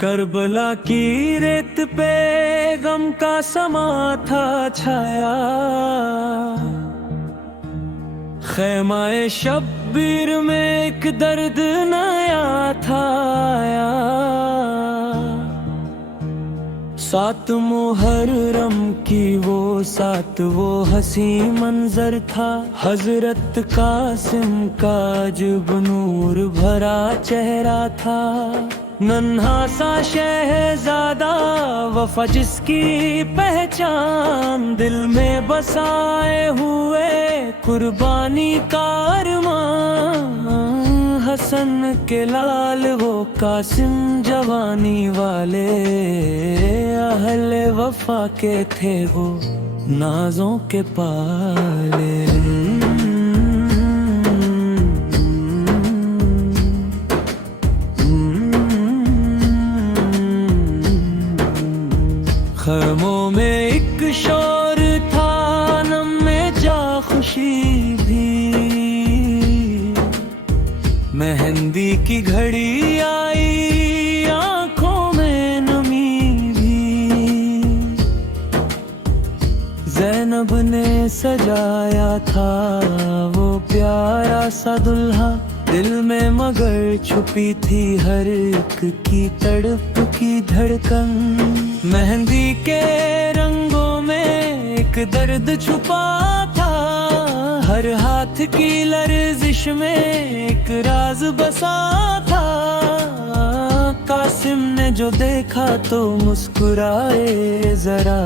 کربلا کی ریت پہ غم کا سما تھا چھایا، خیمہ شبیر میں ایک درد نیا تھا آیا۔ سات محرم کی سات وہ حسین منظر تھا، حضرت قاسم کا جب نور بھرا چہرہ تھا۔ ننھا سا شہزادہ وفا جس کی پہچان، دل میں بسائے ہوئے قربانی کا ارمان۔ حسن کے لال وہ قاسم جوانی والے، اہل وفا کے تھے وہ نازوں کے پالے۔ خیموں میں ایک شور تھا، نم میں جا خوشی بھی، مہندی کی گھڑی آئی آنکھوں میں نمی بھی۔ زینب نے سجایا تھا وہ پیارا سا دلہا، دل میں مگر چھپی تھی ہر ایک کی تڑپ کی دھڑکن۔ مہندی کے رنگوں میں ایک درد چھپا تھا، ہر ہاتھ کی لرزش میں ایک راز بسا تھا۔ قاسم نے جو دیکھا تو مسکرائے ذرا،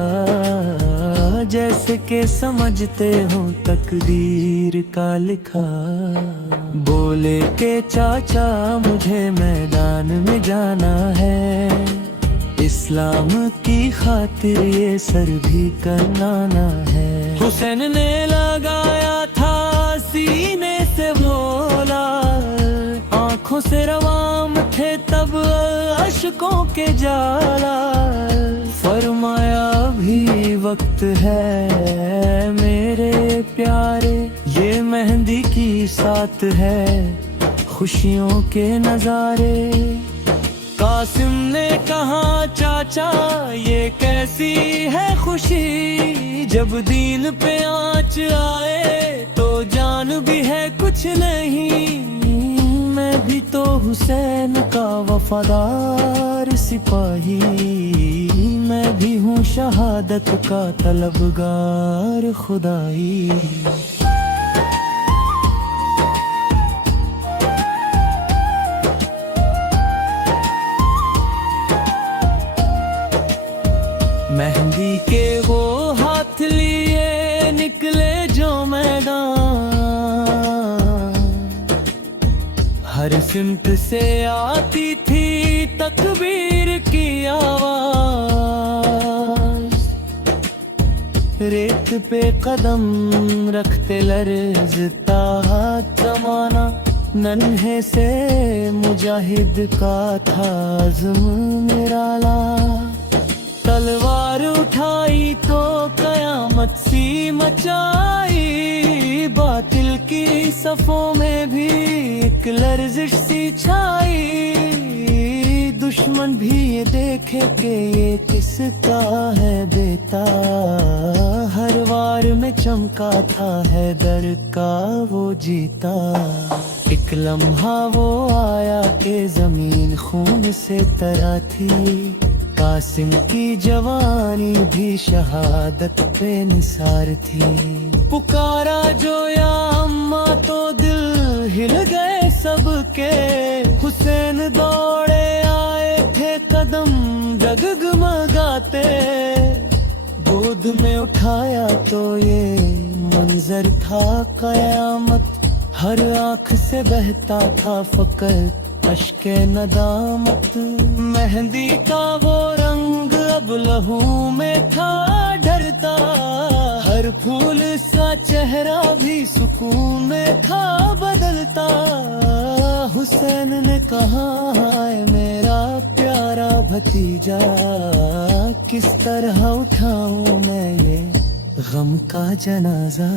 جیسے کہ سمجھتے ہوں تقدیر کا لکھا۔ بولے کہ چاچا مجھے میدان میں جانا ہے، اسلام کی خاطر یہ سر بھی کرنا ہے۔ حسین نے لگایا تھا سینے سے بولا، آنکھوں سے روام تھے تب اشکوں کے جالا۔ فرمایا ابھی وقت ہے میرے پیارے، یہ مہندی کی ساتھ ہے خوشیوں کے نظارے۔ قاسم نے کہا چاچا یہ کیسی ہے خوشی، جب دین پہ آنچ آئے تو جان بھی ہے کچھ نہیں۔ میں بھی تو حسین کا وفادار سپاہی، میں بھی ہوں شہادت کا طلبگار خدائی۔ مہندی کے وہ ہاتھ لیے نکلے جو میدان، ہر سمت سے آتی تھی تکبیر کی آواز۔ ریت پہ قدم رکھتے لرزتا زمانہ، ننھے سے مجاہد کا تھا عزم نرالا۔ تلوار اٹھائی تو قیامت سی مچائی، باطل کی صفوں میں بھی ایک لرزش سی چھائی۔ دشمن بھی یہ دیکھے کہ یہ کس کا ہے بیٹا، ہر وار میں چمکا تھا حیدر کا وہ جیتا۔ ایک لمحہ وہ آیا کہ زمین خون سے ترا تھی، قاسم کی جوانی بھی شہادت پہ نثار تھی۔ پکارا جو یا اماں تو دل ہل گئے سب کے، حسین دوڑے آئے تھے قدم ڈگمگاتے۔ گود میں اٹھایا تو یہ منظر تھا قیامت، ہر آنکھ سے بہتا تھا فقط اشک ندامت۔ مہندی کا وہ رنگ اب لہو میں تھا ڈرتا، ہر پھول سا چہرہ بھی سکون میں تھا بدلتا۔ حسین نے کہا اے میرا پیارا بھتیجا، کس طرح اٹھاؤں میں یہ غم کا جنازہ۔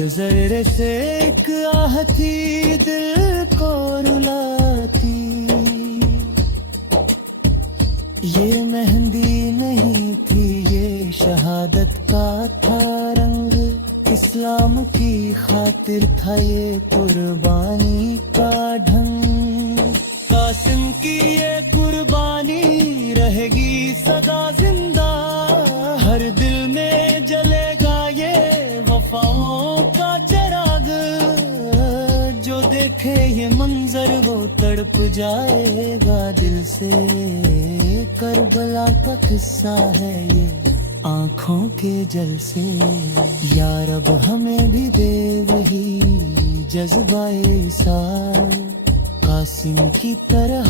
ہر ذرے سے ایک آہ تھی دل کو رلاتی، یہ مہندی نہیں تھی یہ شہادت کا تھا رنگ، اسلام کی خاطر تھا یہ قربانی کا ڈھنگ، قاسم کی یہ قربانی رہے گی سدا زندہ، ہر دل میں جلے گا یہ وفاؤں کا چراغ، جو دیکھے یہ منظر وہ تڑپ جائے گا دل سے، کربلا کا قصہ ہے یہ آنکھوں کے جل سے، یا رب ہمیں بھی دے وہی جذبہ ایثار، قاسم کی طرح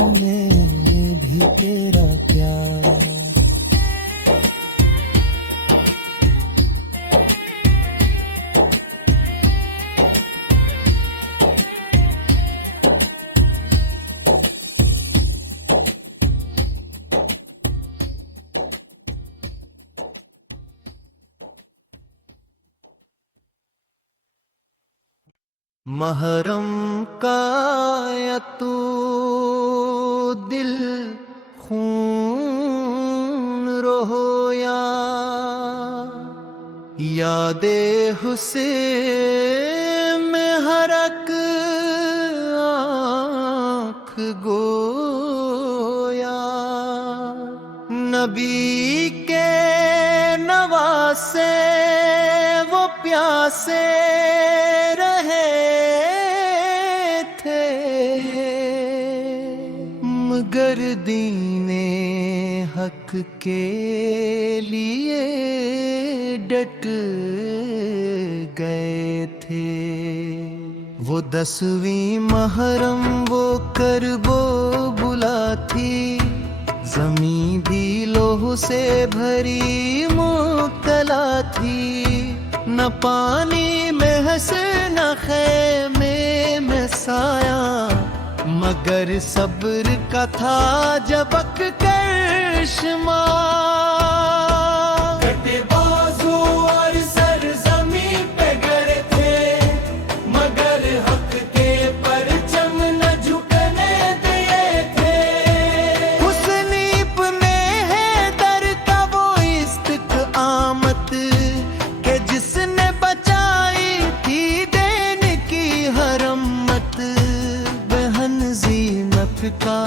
ہمیں بھی تیرا پیار۔ محرم کا یا تو دل خون رویا، یاد حسین میں ہر ایک آنکھ گویا، نبی کے نواسے وہ پیاسے رہے مگر دین حق کے لیے ڈٹ گئے تھے، وہ 10ویں محرم وہ کربو بلا تھی، زمین بھی لوح سے بھری مبتلا تھی، نہ پانی میں ہنسے نہ خیمے میں سایہ، مگر صبر کا تھا جبک کر شمار، کٹے بازو اور سر زمین پہ گرے تھے، مگر حق کے پرچم نہ جھکنے دیے تھے، حسن ابن حیدر کا وہ استقامت کہ جس نے بچائی تھی دین کی حرمت، زینت کا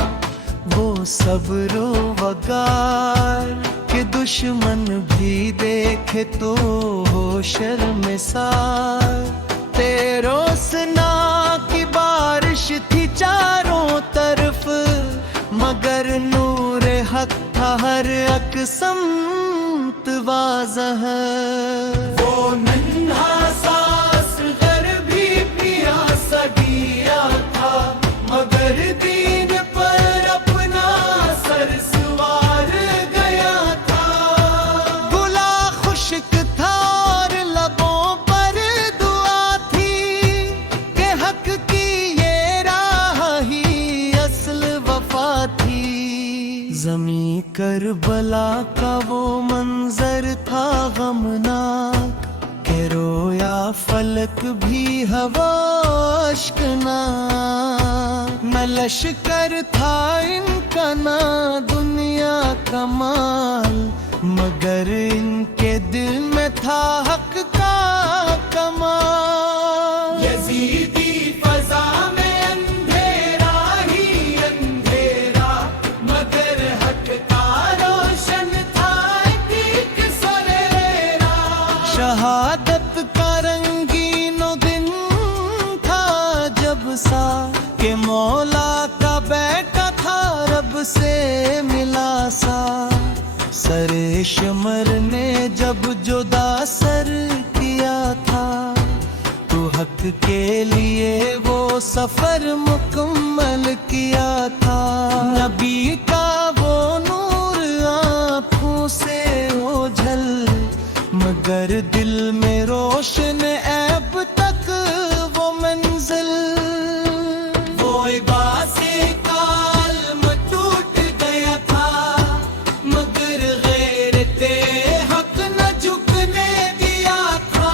وہ صبر و وقار کہ دشمن بھی دیکھے تو ہو شرمسار، تیرو سنا کی بارش تھی چاروں طرف، مگر نور حق تھا ہر ایک سمت واضح، وہ ننھا ساس گھر بھی پیاسا گیا تھا، مگر دین پر اپنا سر سوار گیا تھا، گلا خشک تھا اور لبوں پر دعا تھی کہ حق کی یہ راہ ہی اصل وفا تھی، زمیں کربلا کا وہ منظر تھا غمناک کہ رویا فلک بھی ہوا اشکنا، نہ لشکر تھا ان کا نہ دنیا کا مال، مگر ان کے دل میں تھا حق کا کمال، یزیدی فضا میں اندھیرا ہی اندھیرا، مگر حق کا روشن تھا ایک سریرا، شہادت کا رنگین و دن تھا جب سا کہ مولا کا بیٹا تھا رب سے ملا سا، سر شمر نے جب جدا سر کیا تھا، تو حق کے لیے وہ سفر مکمل کیا تھا، نبی کا وہ نور آنکھوں سے اوجھل، مگر دل میں روشن عیب تک وہ منزل، وہ عباس کالم ٹوٹ گیا تھا، مگر غیرت حق نہ جھکنے دیا تھا،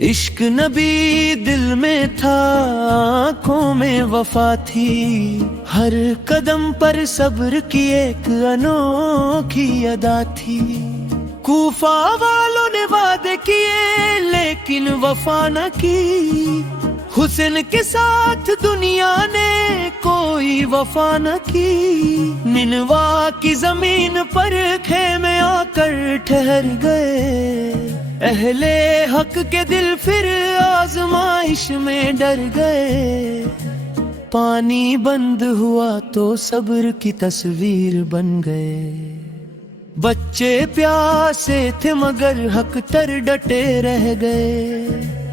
عشق نبی دل میں تھا، آنکھوں میں وفا تھی، ہر قدم پر صبر کی ایک انوکھی ادا تھی۔ کوفہ والوں نے وعدے کیے لیکن وفا نہ کی، حسن کے ساتھ دنیا نے کوئی وفا نہ کی۔ نینوا کی زمین پر خیمے آ کر ٹھہر گئے، اہل حق کے دل پھر آزمائش میں ڈر گئے۔ پانی بند ہوا تو صبر کی تصویر بن گئے، بچے پیاسے تھے مگر حق تر ڈٹے رہ گئے۔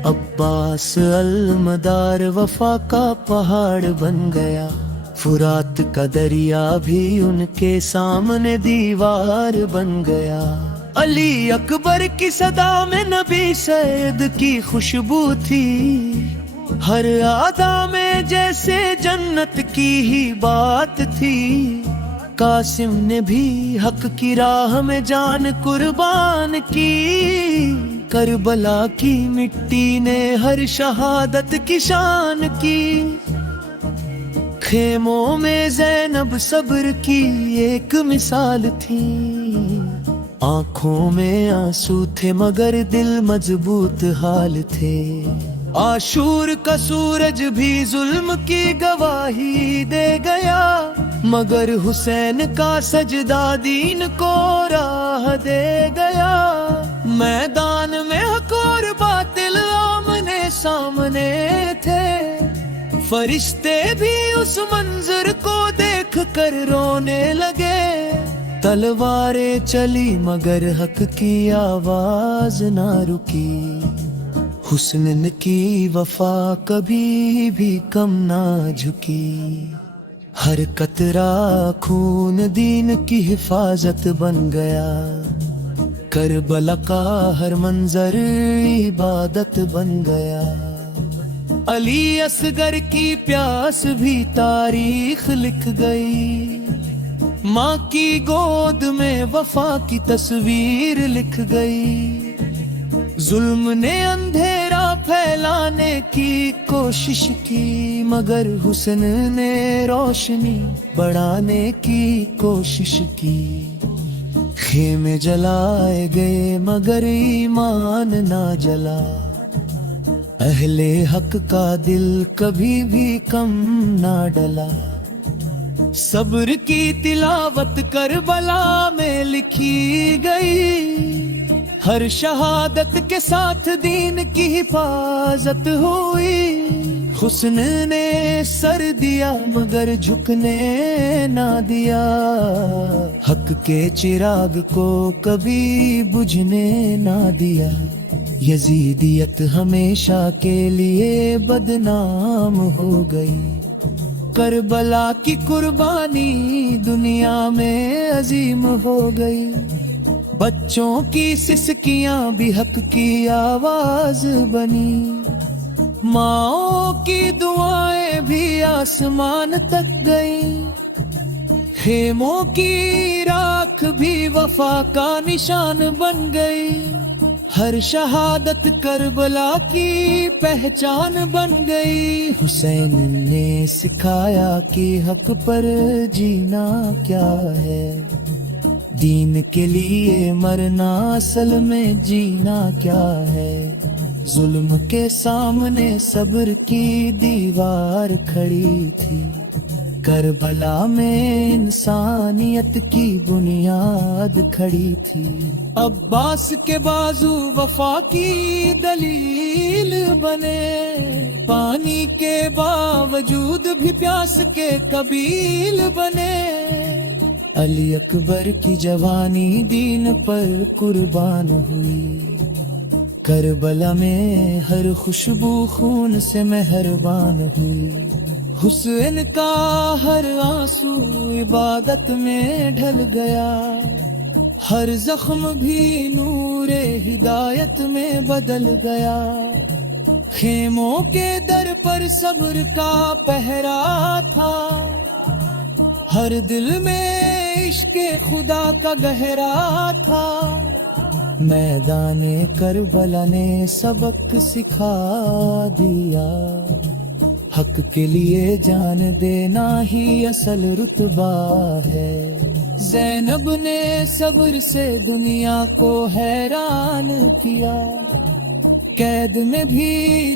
عباس المدار وفا کا پہاڑ بن گیا، فرات کا دریا بھی ان کے سامنے دیوار بن گیا۔ علی اکبر کی صدا میں نبی سید کی خوشبو تھی، ہر ادا میں جیسے جنت کی ہی بات تھی۔ قاسم نے بھی حق کی راہ میں جان قربان کی، کربلا کی مٹی نے ہر شہادت کی شان کی۔ خیموں میں زینب صبر کی ایک مثال تھی، آنکھوں میں آنسو تھے مگر دل مضبوط حال تھے۔ عاشور کا سورج بھی ظلم کی گواہی دے گیا، مگر حسین کا سجدہ دین کو راہ دے گیا۔ میدان میں حق اور باطل آمنے سامنے تھے، فرشتے بھی اس منظر کو دیکھ کر رونے لگے۔ تلواریں چلی مگر حق کی آواز نہ رکی، حسن کی وفا کبھی بھی کم نہ جھکی۔ ہر قطرہ خون دین کی حفاظت بن گیا، کربلا کا ہر منظر عبادت بن گیا۔ علی اصغر کی پیاس بھی تاریخ لکھ گئی، ماں کی گود میں وفا کی تصویر لکھ گئی۔ ظلم نے اندھیرا پھیلانے کی کوشش کی، مگر حسن نے روشنی بڑھانے کی کوشش کی۔ خیمے جلائے گئے مگر ایمان نہ جلا، اہل حق کا دل کبھی بھی کم نہ ڈلا۔ صبر کی تلاوت کربلا میں لکھی گئی، ہر شہادت کے ساتھ دین کی حفاظت ہوئی۔ حسن نے سر دیا مگر جھکنے نہ دیا، حق کے چراغ کو کبھی بجھنے نہ دیا۔ یزیدیت ہمیشہ کے لیے بدنام ہو گئی، کربلا کی قربانی دنیا میں عظیم ہو گئی۔ بچوں کی سسکیاں بھی حق کی آواز بنی، ماؤں کی دعائیں بھی آسمان تک گئیں۔ خیموں کی راکھ بھی وفا کا نشان بن گئی، ہر شہادت کربلا کی پہچان بن گئی۔ حسین نے سکھایا کہ حق پر جینا کیا ہے، دین کے لیے مرنا اصل میں جینا کیا ہے۔ ظلم کے سامنے صبر کی دیوار کھڑی تھی، کربلا میں انسانیت کی بنیاد کھڑی تھی۔ عباس کے بازو وفا کی دلیل بنے، پانی کے باوجود بھی پیاس کے قبیل بنے۔ علی اکبر کی جوانی دین پر قربان ہوئی، کربلا میں ہر خوشبو خون سے مہربان ہوئی۔ حسین کا ہر آنسو عبادت میں ڈھل گیا، ہر زخم بھی نور ہدایت میں بدل گیا۔ خیموں کے در پر صبر کا پہرا تھا، ہر دل میں عشق خدا کا گہرا تھا۔ میدان کربلا نے سبق سکھا دیا، حق کے لیے جان دینا ہی اصل رتبہ ہے۔ زینب نے صبر سے دنیا کو حیران کیا، قید میں بھی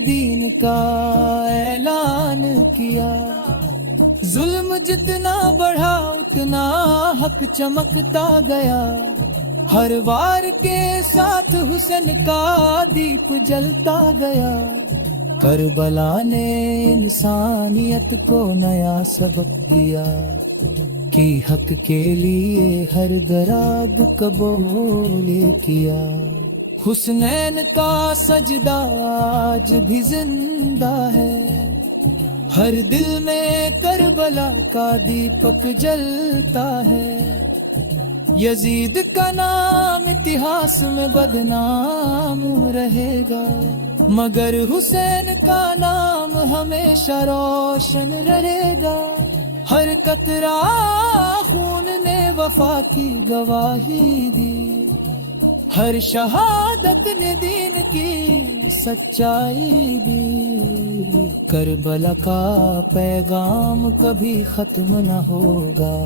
دین کا اعلان کیا۔ ظلم جتنا بڑھا اتنا حق چمکتا گیا، ہر وار کے ساتھ حسن کا دیپ جلتا گیا۔ کربلا نے انسانیت کو نیا سبق دیا کہ حق کے لیے ہر دراد قبول کیا۔ حسنین کا سجدہ آج بھی زندہ ہے، ہر دل میں کربلا کا دیپک جلتا ہے۔ یزید کا نام اتہاس میں بدنام رہے گا، مگر حسین کا نام ہمیشہ روشن رہے گا۔ ہر قطرہ خون نے وفا کی گواہی دی، ہر شہادت نے دین کی سچائی دی۔ کربلا کا پیغام کبھی ختم نہ ہوگا،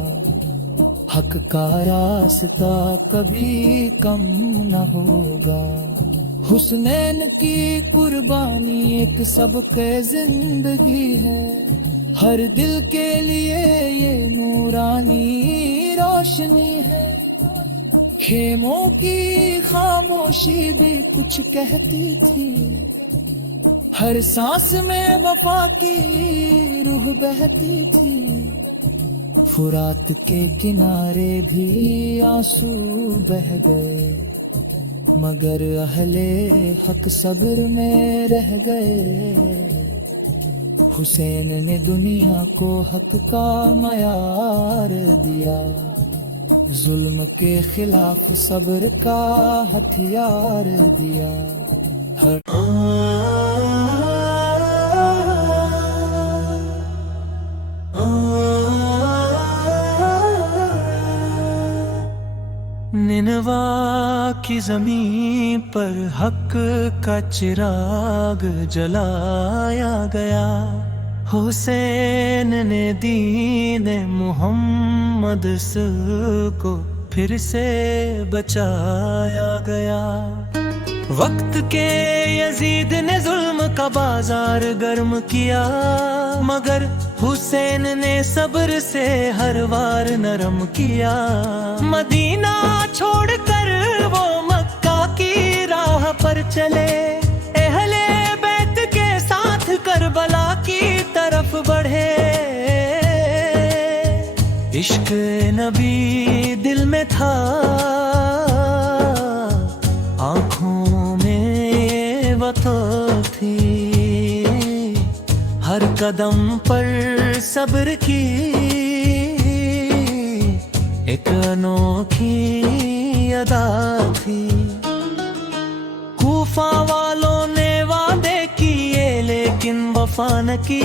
حق کا راستہ کبھی کم نہ ہوگا۔ حسنین کی قربانی ایک سبق زندگی ہے، ہر دل کے لیے یہ نورانی روشنی ہے۔ خیموں کی خاموشی بھی کچھ کہتی تھی، ہر سانس میں وفا کی روح بہتی تھی۔ فرات کے کنارے بھی آنسو بہہ گئے، مگر اہل حق صبر میں رہ گئے۔ حسین نے دنیا کو حق کا معیار دیا، ظلم کے خلاف صبر کا ہتھیار دیا۔ نینوا کی زمین پر حق کا چراغ جلایا گیا، حسین نے دین محمد کو پھر سے بچایا گیا۔ وقت کے یزید نے ظلم کا بازار گرم کیا، مگر حسین نے صبر سے ہر وار نرم کیا۔ مدینہ چھوڑ کر وہ مکہ کی راہ پر چلے، اہل بیت کے ساتھ کربلا کی طرف بڑھے۔ عشق نبی دل میں تھا، آنکھوں میں وہ تو تھی، ہر قدم پر صبر کی ایک انوکھی ادا تھی۔ کوفہ والوں نے وعدے کیے لیکن وفا نہ کی،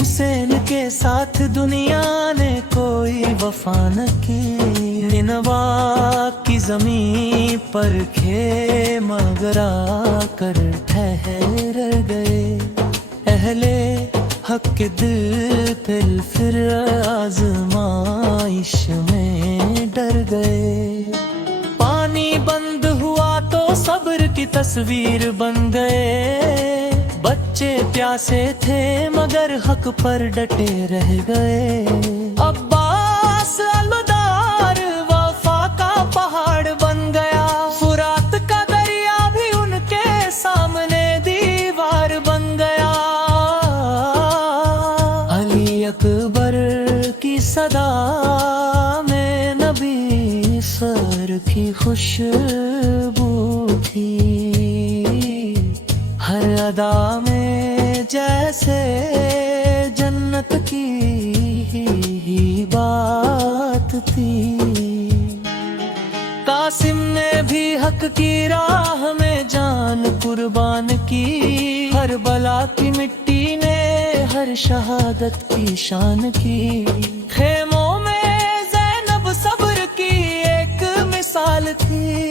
حسین کے ساتھ دنیا نے کوئی وفا نہ کی۔ نینوا کی زمین پر خیمہ گرا کر ٹھہر گئے، اہل حق کے دل پھر آزمائش میں ڈر گئے۔ پانی بند ہوا تو صبر کی تصویر بن گئے، بچے پیاسے تھے مگر حق پر ڈٹے رہ گئے۔ عباس الوداع وفا کا پہاڑ بن گیا، فرات کا دریا بھی ان کے سامنے دیوار بن گیا۔ علی اکبر کی صدا میں نبی سر کی خوشبو تھی، ہر ادا میں جیسے جنت کی ہی بات تھی۔ قاسم نے بھی حق کی راہ میں جان قربان کی، ہر بلا کی مٹی نے ہر شہادت کی شان کی۔ خیموں میں زینب صبر کی ایک مثال تھی،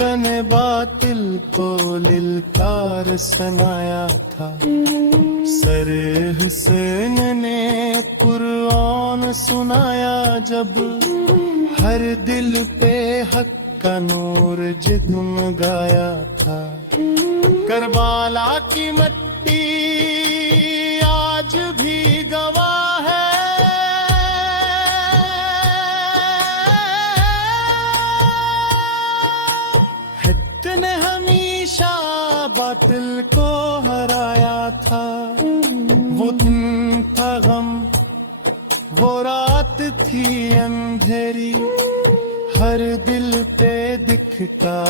نے باطل کو للکار سنایا تھا، سر حسین نے قرآن سنایا جب، ہر دل پہ حق کا نور جگمگایا تھا۔ کربلا کی مٹی آج بھی گواہ ہے، حق نے ہمیشہ باطل کو ہرایا تھا۔ وہ دن تھا غم، وہ رات تھی اندھیری، ہر دل پہ دکھ کا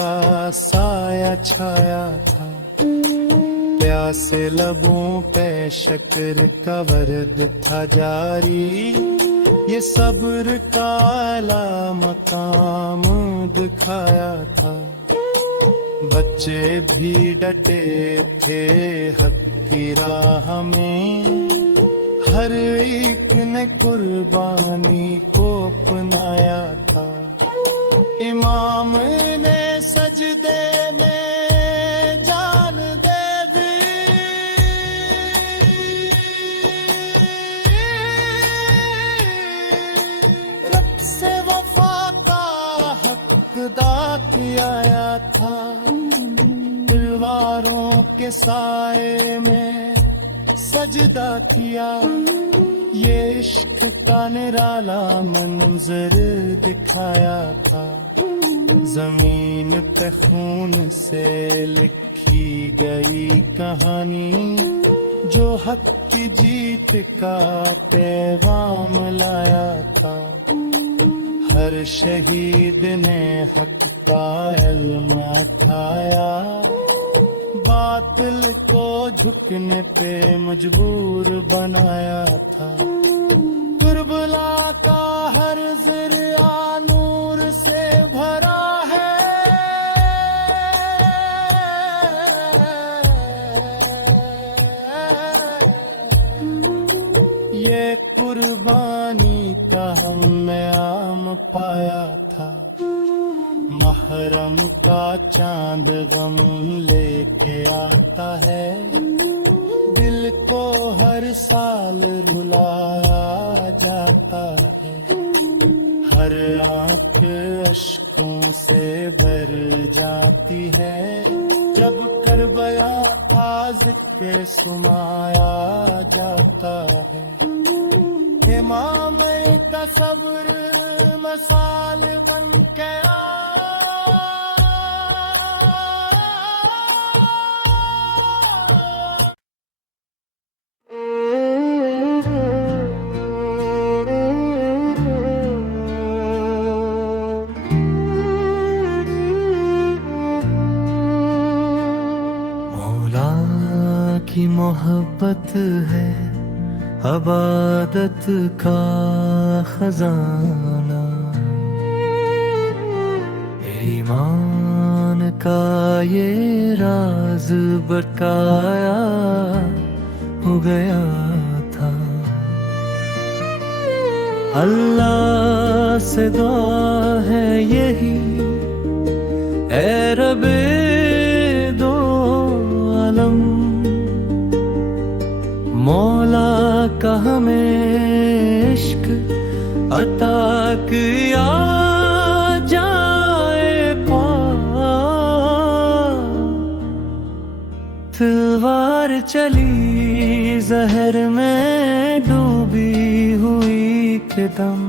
سایہ چھایا تھا۔ پیاسے لبوں پہ شکر کا ورد تھا جاری، یہ صبر کا اعلیٰ مقام دکھایا تھا۔ بچے بھی ڈٹے تھے حق کی راہ میں، ہر ایک نے قربانی کو اپنایا تھا۔ امام نے سجدے میں جان دے دی، رب سے وفا کا حق ادا کیا آیا تھا۔ تلواروں کے سائے میں سجدہ کیا، یہ عشق کا نرالا منظر دکھایا تھا۔ زمین پہ خون سے لکھی گئی کہانی، جو حق کی جیت کا پیغام لایا تھا۔ ہر شہید نے حق کا علم اٹھایا، باطل کو جھکنے پہ مجبور بنایا تھا۔ کربلا کا ہر ذریعہ نور سے بھرا ہے، یہ قربانی کا ہم میں عام پایا تھا۔ محرم کا چاند غم لے کے آتا ہے، دل کو ہر سال رلایا جاتا ہے۔ ہر آنکھ اشکوں سے بھر جاتی ہے، جب کربلا کا ذکر سمایا جاتا ہے۔ امام کا صبر مثال بن کے کی محبت ہے عبادت کا خزانہ، ایمان کا یہ راز بتایا ہو گیا تھا۔ اللہ سے دعا ہے یہی، اے رب دو عالم، مولا کا ہمیں عشق عطا کیا جائے پا۔ تلوار چلی زہر میں ڈوبی ہوئی کے دم،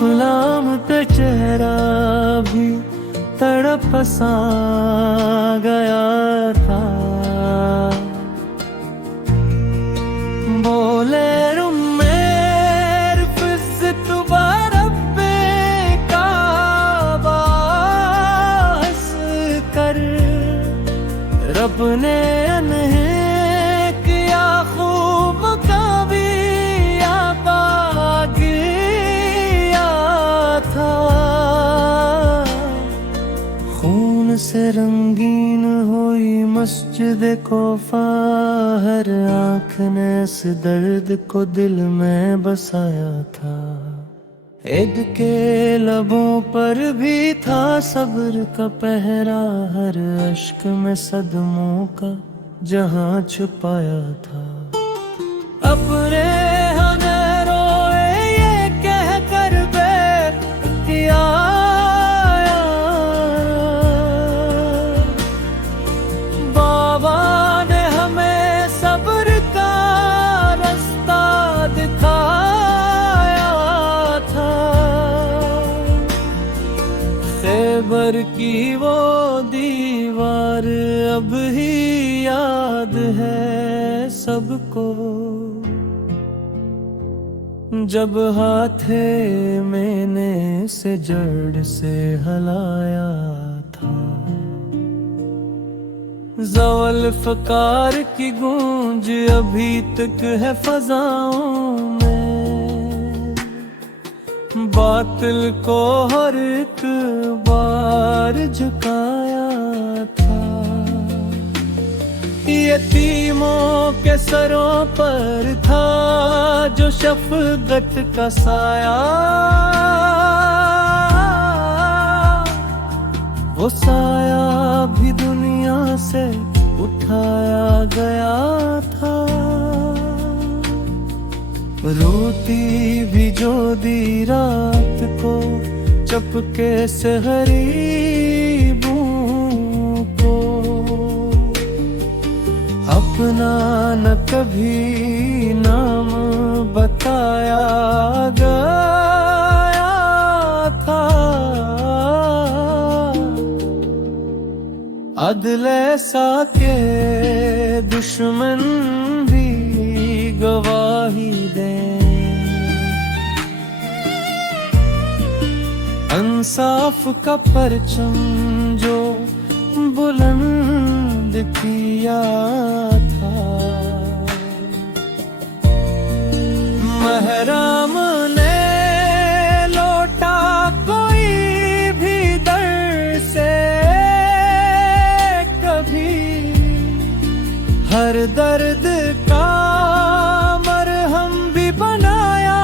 غلام پہ چہرہ بھی تڑپ سا گیا تھا۔ بولے رمیر فزت برب کعبہ ہنس کر، رب نے انہیں کیا خوب کبھی گیا تھا۔ خون سے رنگین ہوئی مسجد کوفہ، ہر آنکھ نے اس درد کو دل میں بسایا تھا۔ عید کے لبوں پر بھی تھا صبر کا پہرا، ہر اشک میں صدموں کا جہاں چھپایا تھا۔ اپنے ہمیں روئے یہ کہہ کر بے کیا بابا نے ہمیں صبر کا رستہ دکھایا تھا۔ خیبر کی وہ دیوار اب ہی یاد ہے سب کو، جب ہاتھ میں نے سے جڑ سے ہلایا تھا۔ زوال فقار کی گونج ابھی تک ہے فضاؤں میں، باطل کو ہر ایک بار جھکایا تھا۔ یتیموں کے سروں پر تھا جو شفقت کا سایہ، وہ سایہ بھی دنیا سے اٹھایا گیا تھا۔ روتی بھی جو دی رات کو چپکے سے غریبوں کو، اپنا نہ کبھی نام بتایا گیا تھا۔ عدل ایسا کہ دشمن بھی گواہی دیں، انصاف کا پرچم جو بلند کیا تھا۔ محرم نے لوٹا کوئی بھی در سے کبھی، ہر درد کا مرہم بھی بنایا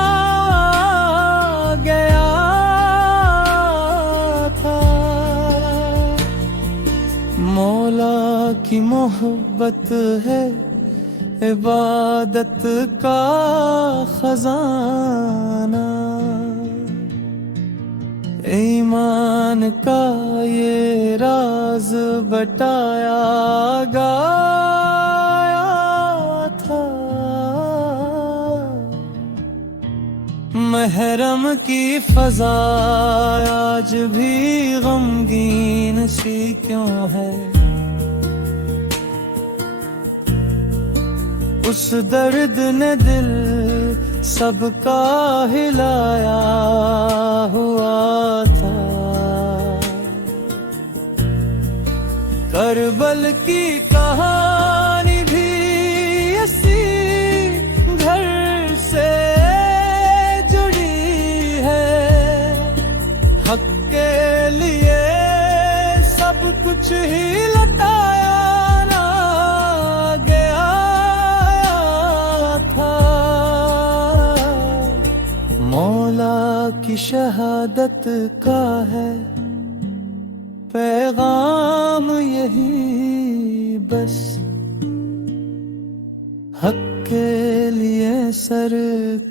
گیا تھا۔ مولا کی محبت ہے عبادت کا خزانہ، ایمان کا یہ راز بتایا گیا تھا۔ محرم کی فضا آج بھی غمگین سی کیوں ہے، اس درد نے دل سب کا ہلایا ہوا تھا۔ کربل کی کہانی بھی اسی گھر سے جڑی ہے، حق کے لیے سب کچھ ہی لٹایا کی شہادت کا ہے پیغام یہی بس، حق کے لیے سر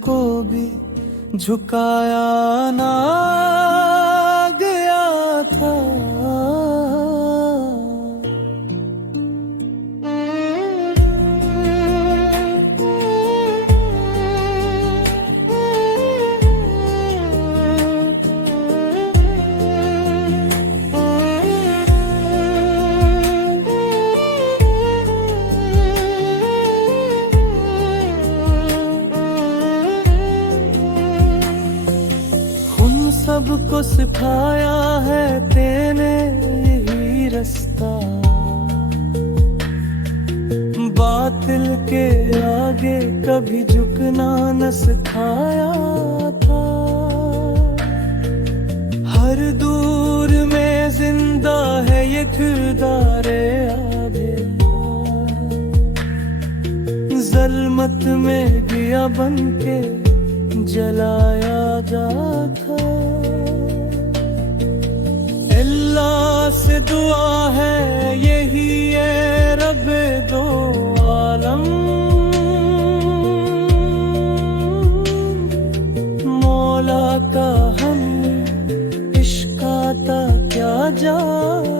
کو بھی جھکایا نہ گیا تھا۔ سب کو سکھایا ہے تینے یہی رستہ، باطل کے آگے کبھی جھکنا نہ سکھایا تھا۔ ہر دور میں زندہ ہے یہ کردار آبے، ظلمت میں دیا بن کے جلایا جاتا۔ سے دعا ہے یہی ہے رب دو عالم، مولا کا ہمیں عشق آتا کیا جائے۔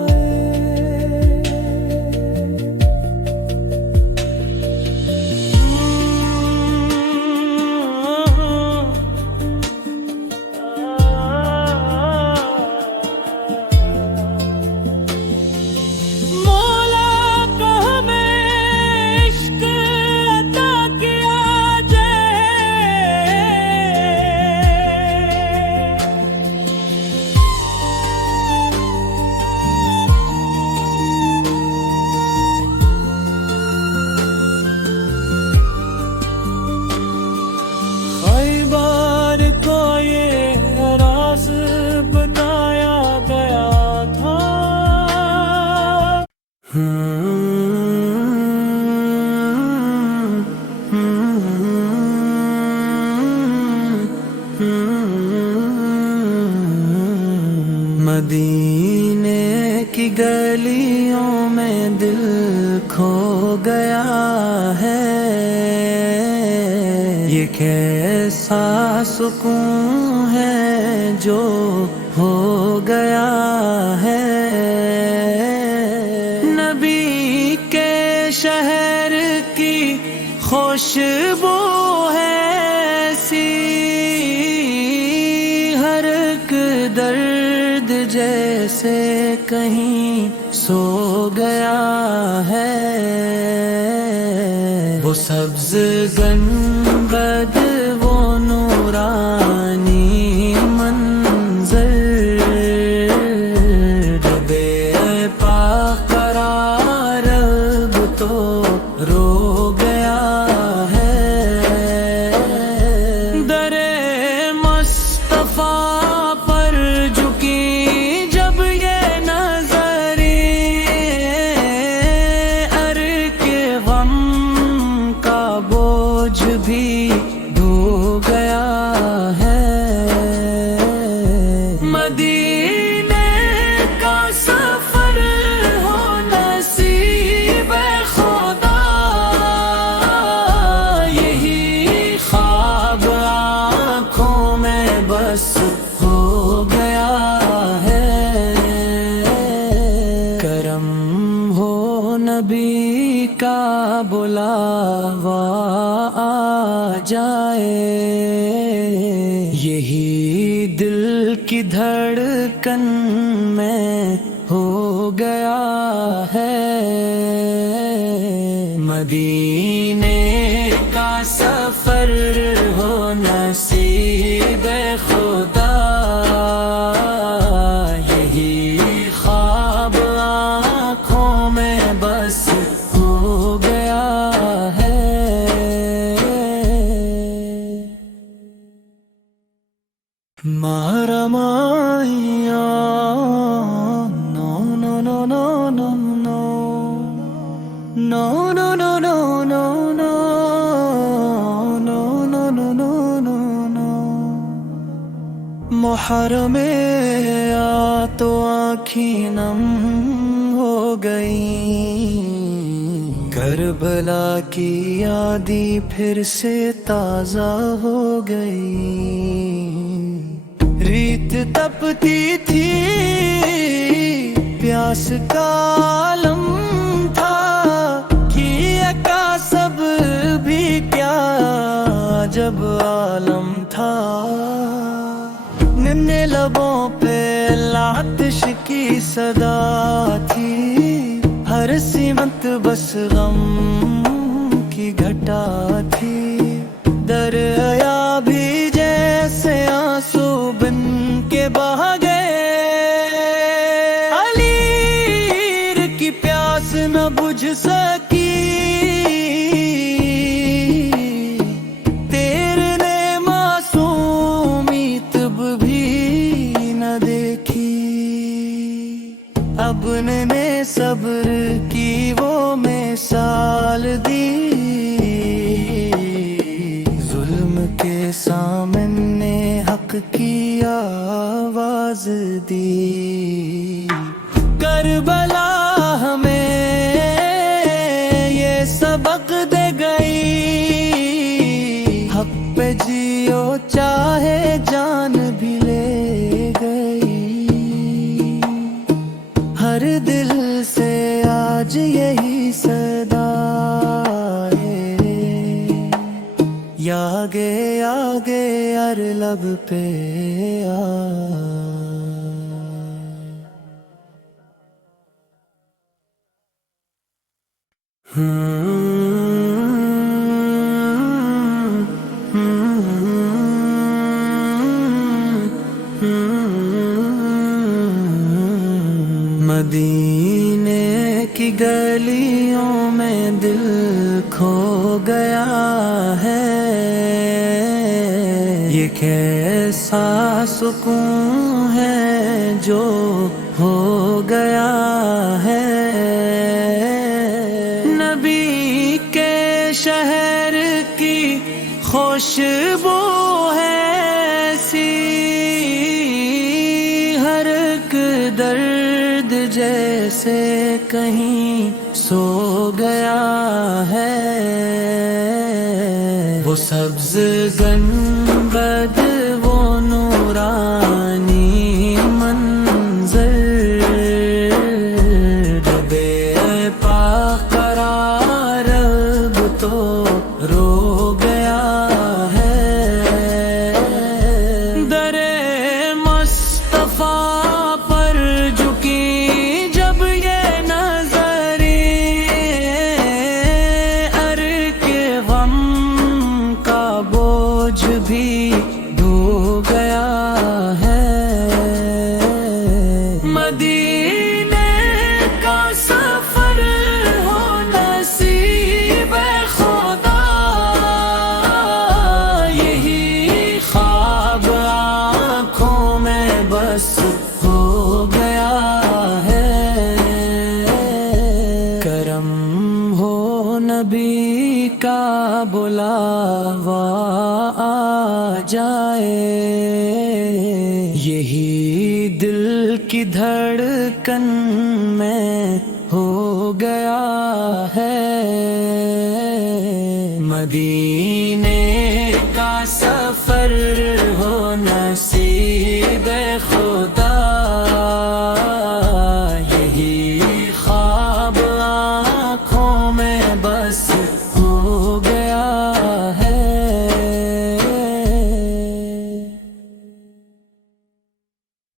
بتایا گیا تھا مدینے کی گلیوں میں دل کھو گیا ہے، یہ کیسا سکون ہے جو ہو گیا ہے۔ نبی کے شہر کی خوشبو ہے ایسی، ہر ایک درد جیسے کہیں سو گیا ہے۔ وہ سبز گنبد وہ نورانی منظر، بے پا قرار اب تو رو گیا ہے۔ در مصطفیٰ پر جھکی جب یہ نظریں، کے غم کا بوجھ بھی دھو گیا ہے۔ مدینے کا سفر ہو نصیب خدا، یہی خواب آنکھوں میں بس ہو گیا ہے۔ کرم ہو نبی کا بلاوا آ جائے، یہی دل کی دھڑکن میں ہو گیا ہے۔ مدینے کا سفر ہو نصیب خدا، یہی خواب آنکھوں میں بس ہو گیا ہے۔ مارا مائیا نو نو نو نو نو نو نو نو نو نو نو نو نو نو نو نو نو محرم آ تو آنکھیں نم ہو گئی، کربلا کی یادی پھر سے تازہ ہو گئی۔ ریت تپتی تھی پیاس کا عالم تھا، کیا کا سب بھی کیا جب عالم تھا۔ ننے لبوں پہ لاتش کی صدا تھی، ہر سمت بس غم کی گھٹا تھی۔ دریا بھی جیسے آنسو بن کے بہا گئے، علیر کی پیاس نہ بجھ سکی، تیرے نے معصومی تب بھی نہ دیکھی۔ اب نے صبر کی وہ مثال دی، ظلم کے سامنے حق کی آواز دی۔ لب پہ مدینے کی گلیوں میں دل کھو گیا ہے، یہ کیسا سکون ہے جو ہو گیا ہے۔ نبی کے شہر کی خوشبو ہے ایسی، ہر ایک درد جیسے کہیں سو گیا ہے۔ وہ سبز گنبد، وہ نورانی منظر، بے پا قرار اب تو رو گیا ہے۔ در مصطفیٰ پر جھکی جب یہ نظریں، کے غم کا بوجھ بھی دھو گیا ہے۔ مدینے کا سفر ہو نصیب خدا، یہی خواب آنکھوں میں بس ہو گیا ہے۔ کرم ہو نبی کا بلاوا آ جائے، یہی دل کی دھڑکن میں ہو گیا ہے۔ مدینے